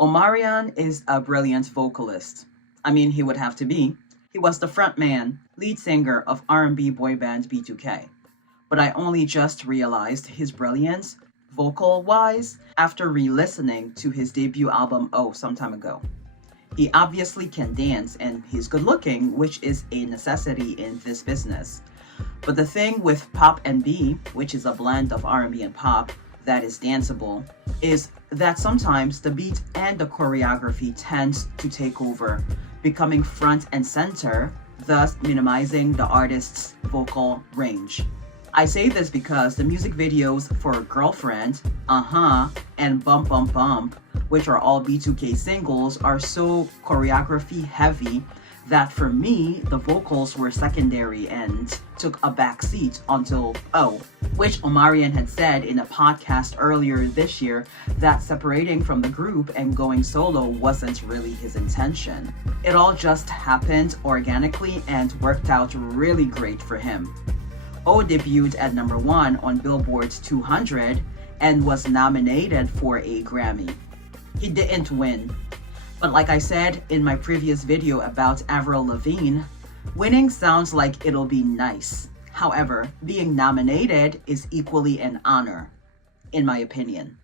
Omarion is a brilliant vocalist. I mean, he would have to be. He was the frontman, lead singer of R&B boy band B2K. But I only just realized his brilliance, vocal-wise, after re-listening to his debut album Oh some time ago. He obviously can dance and he's good looking, which is a necessity in this business. But the thing with Pop and B, which is a blend of R&B and pop that is danceable, is that sometimes the beat and the choreography tends to take over, becoming front and center, thus minimizing the artist's vocal range. I say this because the music videos for Girlfriend, and Bump Bump Bump, which are all B2K singles, are so choreography heavy that for me, the vocals were secondary and took a back seat until Oh, which Omarion had said in a podcast earlier this year that separating from the group and going solo wasn't really his intention. It all just happened organically and worked out really great for him. O debuted at number 1 on Billboard's 200 and was nominated for a Grammy. He didn't win. But like I said in my previous video about Avril Lavigne, winning sounds like it'll be nice. However, being nominated is equally an honor, in my opinion.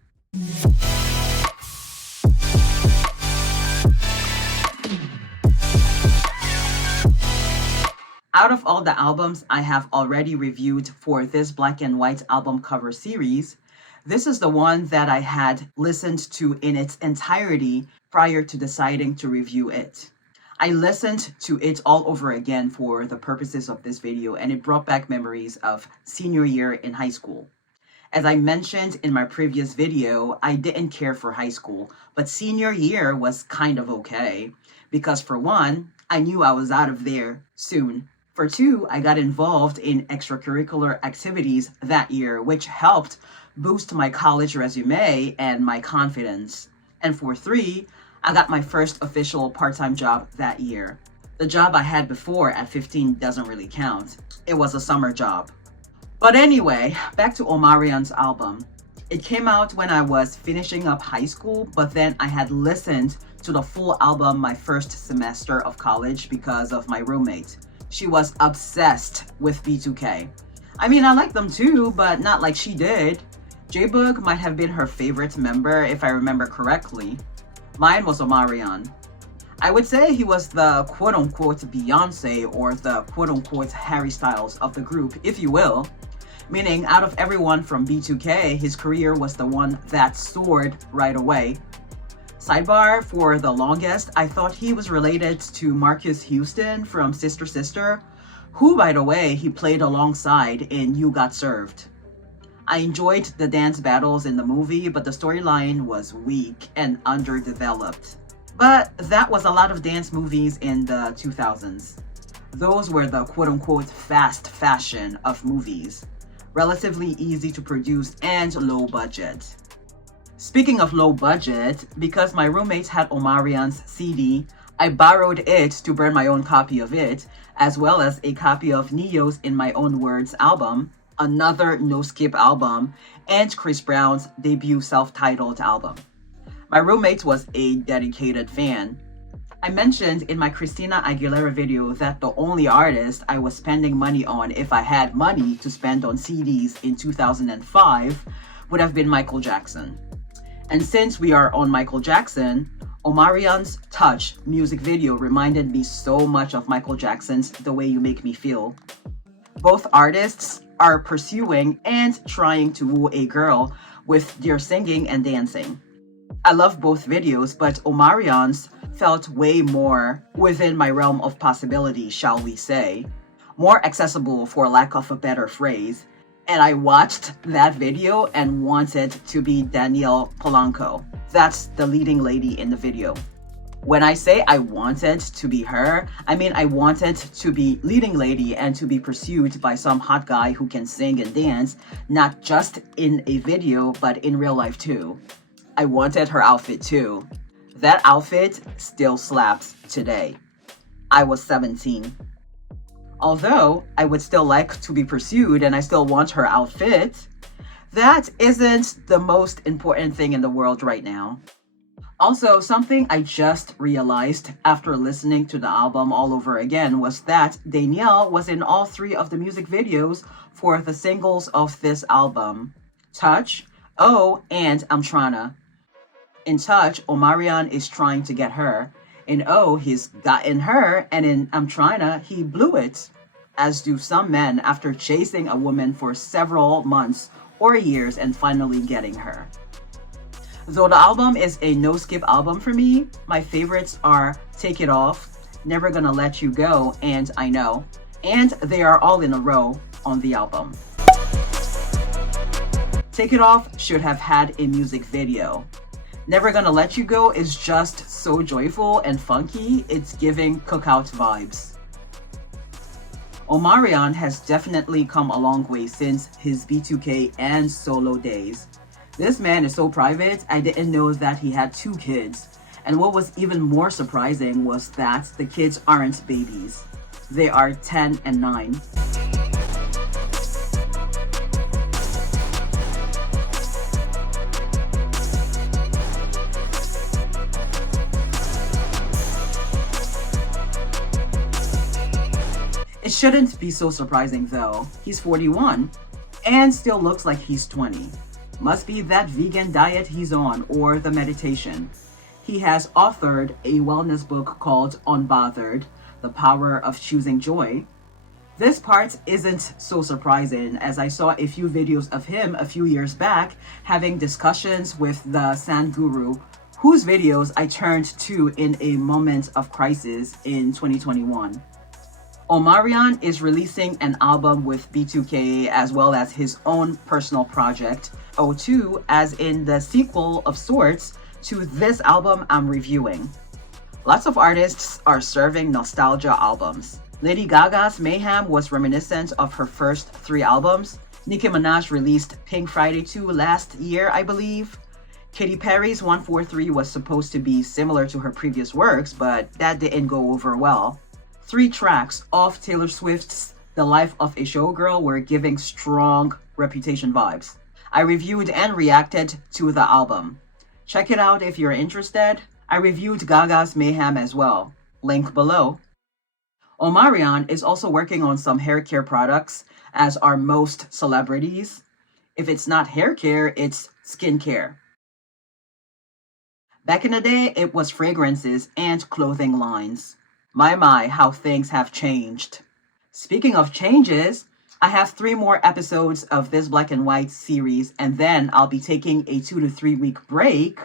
Out of all the albums I have already reviewed for this Black and White album cover series, this is the one that I had listened to in its entirety prior to deciding to review it. I listened to it all over again for the purposes of this video, and it brought back memories of senior year in high school. As I mentioned in my previous video, I didn't care for high school, but senior year was kind of okay. Because for one, I knew I was out of there soon. For two, I got involved in extracurricular activities that year, which helped boost my college resume and my confidence. And for three, I got my first official part-time job that year. The job I had before at 15 doesn't really count. It was a summer job. But anyway, back to Omarion's album. It came out when I was finishing up high school, but then I had listened to the full album my first semester of college because of my roommate. She was obsessed with B2K. I mean, I like them too, but not like she did. J-Boog might have been her favorite member if I remember correctly. Mine was Omarion. I would say he was the quote-unquote Beyonce or the quote-unquote Harry Styles of the group, if you will. Meaning, out of everyone from B2K, his career was the one that soared right away. Sidebar, for the longest, I thought he was related to Marcus Houston from Sister Sister, who, by the way, he played alongside in You Got Served. I enjoyed the dance battles in the movie, but the storyline was weak and underdeveloped. But that was a lot of dance movies in the 2000s. Those were the quote-unquote fast fashion of movies. Relatively easy to produce and low budget. Speaking of low budget, because my roommates had Omarion's CD, I borrowed it to burn my own copy of it, as well as a copy of Ne-Yo's In My Own Words album, another no-skip album, and Chris Brown's debut self-titled album. My roommate was a dedicated fan. I mentioned in my Christina Aguilera video that the only artist I was spending money on if I had money to spend on CDs in 2005 would have been Michael Jackson. And since we are on Michael Jackson, Omarion's Touch music video reminded me so much of Michael Jackson's The Way You Make Me Feel. Both artists are pursuing and trying to woo a girl with their singing and dancing. I love both videos, but Omarion's felt way more within my realm of possibility, shall we say. More accessible, for lack of a better phrase. And I watched that video and wanted to be Danielle Polanco. That's the leading lady in the video. When I say I wanted to be her, I mean I wanted to be leading lady and to be pursued by some hot guy who can sing and dance, not just in a video, but in real life too. I wanted her outfit too. That outfit still slaps today. I was 17. Although I would still like to be pursued and I still want her outfit, that isn't the most important thing in the world right now. Also, something I just realized after listening to the album all over again was that Danielle was in all three of the music videos for the singles of this album: Touch, Oh, and I'm Tryna. In Touch, Omarion is trying to get her. In Oh, he's gotten her, and in I'm Tryna, he blew it. As do some men after chasing a woman for several months or years and finally getting her. Though the album is a no skip album for me, my favorites are Take It Off, Never Gonna Let You Go, and I Know. And they are all in a row on the album. Take It Off should have had a music video. Never Gonna Let You Go is just so joyful and funky, it's giving cookout vibes. Omarion has definitely come a long way since his B2K and solo days. This man is so private, I didn't know that he had 2 kids. And what was even more surprising was that the kids aren't babies. They are 10 and 9. It shouldn't be so surprising though. He's 41 and still looks like he's 20. Must be that vegan diet he's on or the meditation. He has authored a wellness book called Unbothered: The Power of Choosing Joy. This part isn't so surprising as I saw a few videos of him a few years back having discussions with the Sand Guru, whose videos I turned to in a moment of crisis in 2021. Omarion is releasing an album with B2K as well as his own personal project, O2, as in the sequel of sorts to this album I'm reviewing. Lots of artists are serving nostalgia albums. Lady Gaga's Mayhem was reminiscent of her first 3 albums. Nicki Minaj released Pink Friday 2 last year, I believe. Katy Perry's 143 was supposed to be similar to her previous works, but that didn't go over well. 3 tracks off Taylor Swift's The Life of a Showgirl were giving strong Reputation vibes. I reviewed and reacted to the album. Check it out if you're interested. I reviewed Gaga's Mayhem as well. Link below. Omarion is also working on some hair care products, as are most celebrities. If it's not hair care, it's skin care. Back in the day, it was fragrances and clothing lines. My, how things have changed. Speaking of changes, I have 3 more episodes of this Black and White series, and then I'll be taking a 2 to 3 week break.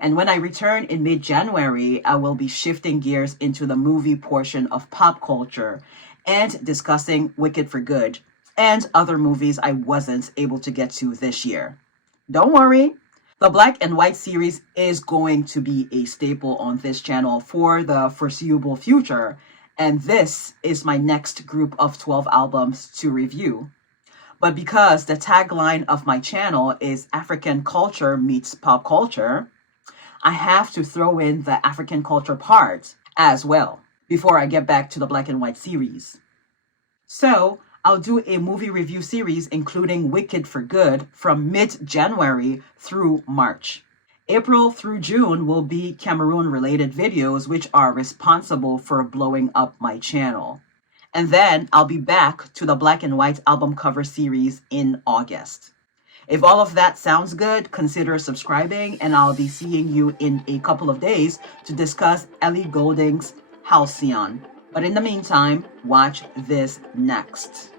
And when I return in mid-January, I will be shifting gears into the movie portion of pop culture and discussing Wicked for Good and other movies I wasn't able to get to this year. Don't worry. The Black and White series is going to be a staple on this channel for the foreseeable future, and this is my next group of 12 albums to review. But because the tagline of my channel is African culture meets pop culture, I have to throw in the African culture part as well before I get back to the Black and White series. So, I'll do a movie review series including Wicked for Good from mid-January through March. April through June will be Cameroon-related videos which are responsible for blowing up my channel. And then I'll be back to the Black and White album cover series in August. If all of that sounds good, consider subscribing and I'll be seeing you in a couple of days to discuss Ellie Goulding's Halcyon. But in the meantime, watch this next.